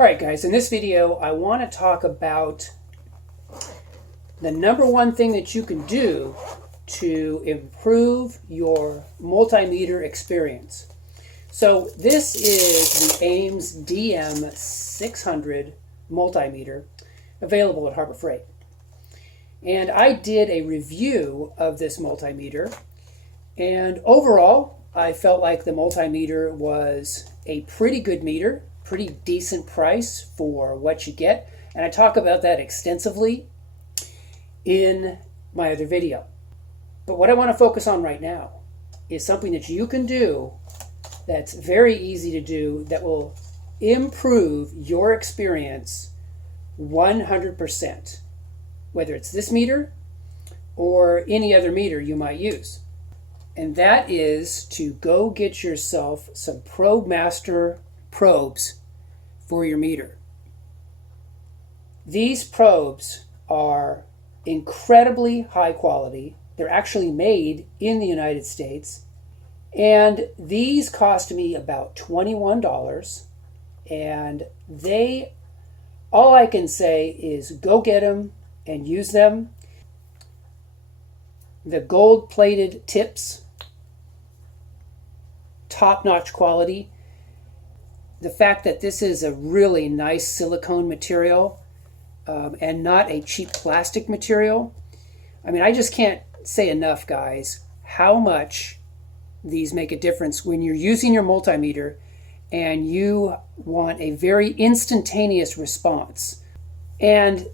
All right, guys, in this video, I want to talk about the number one thing that you can do to improve your multimeter experience. So this is the Ames DM600 multimeter available at Harbor Freight. And I did a review of this multimeter, and overall, I felt like the multimeter was a pretty good meter, pretty decent price for what you get. And I talk about that extensively in my other video. But what I want to focus on right now is something that you can do that's very easy to do that will improve your experience 100%, whether it's this meter or any other meter you might use. And that is to go get yourself some ProbeMaster probes for your meter. These probes are incredibly high quality. They're actually made in the United States. And these cost me about $21. And all I can say is go get them and use them. The gold-plated tips, top-notch quality. The fact that this is a really nice silicone material and not a cheap plastic material. I mean, I just can't say enough, guys, how much these make a difference when you're using your multimeter and you want a very instantaneous response. And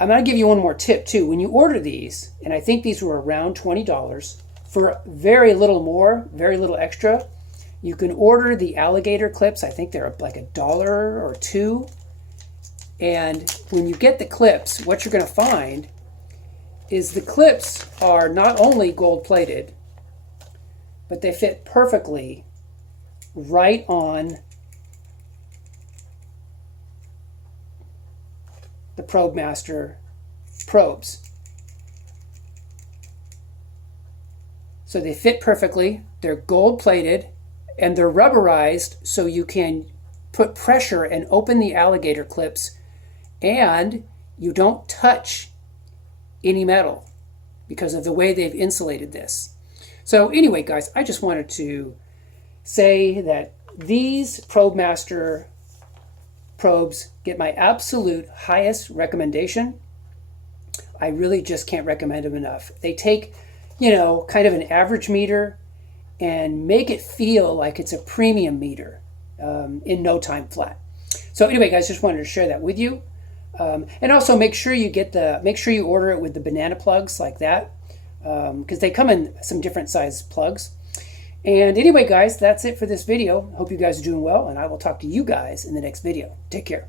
I'm going to give you one more tip too. When you order these, and I think these were around $20, for very little more, very little extra, you can order the alligator clips. I think they're like $1 or $2. And when you get the clips, what you're going to find is the clips are not only gold-plated, but they fit perfectly right on the ProbeMaster probes. So they fit perfectly, they're gold-plated, and they're rubberized so you can put pressure and open the alligator clips, and you don't touch any metal because of the way they've insulated this. So anyway, guys, I just wanted to say that these ProbeMaster probes get my absolute highest recommendation. I really just can't recommend them enough. They take, kind of an average meter and make it feel like it's a premium meter in no time flat. So anyway, guys, just wanted to share that with you. And also make sure you order it with the banana plugs like that, because they come in some different size plugs. And anyway, guys, that's it for this video. Hope you guys are doing well, and I will talk to you guys in the next video. Take care.